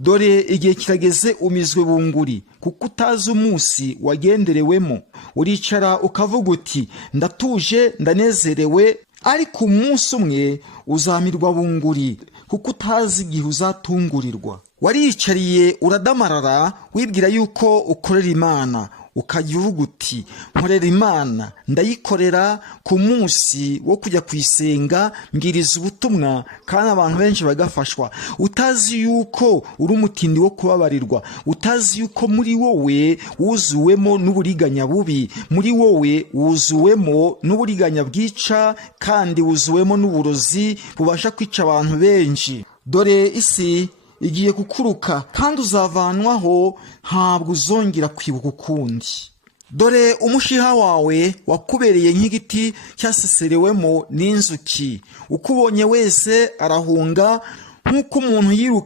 dore igihe kirageze umizwe bunguri, kuko utazi umunsi wagenderewemo. Uricara ukavuga uti ndatuje ndanezerewe, ariko umunsi umwe uzamirwa bunguri, kuko utazi igihe uzatungurirwa. Wariyicariye uradamarara wibwira yuko ukorera Imana, ukajya uvuga uti nkorera Imana, ndayikorera ku munsi wo kujya kuyisenga, mbwiriza ubutumwa kandi abantu benshi bagafashwa. Utazi yuko uri umutindi wo kubabarirwa, utazi yuko muri wowe wuzuwemo n'uburiganya bubi, muri wowe wuzuwemo n'uburiganya bwica, kandi wuzuwemo n'uburozi bubasha kwica abantu benshi. Dore isi igiye kukuruka kandi uzavanwaho, ntabwo uzongera kwibuka ukundi. Dore umushiha wawe wakubereye nk'igiti cyaseserewemo n'inzuki, ukubonye wese arahunga nk'uko umuntu yiruka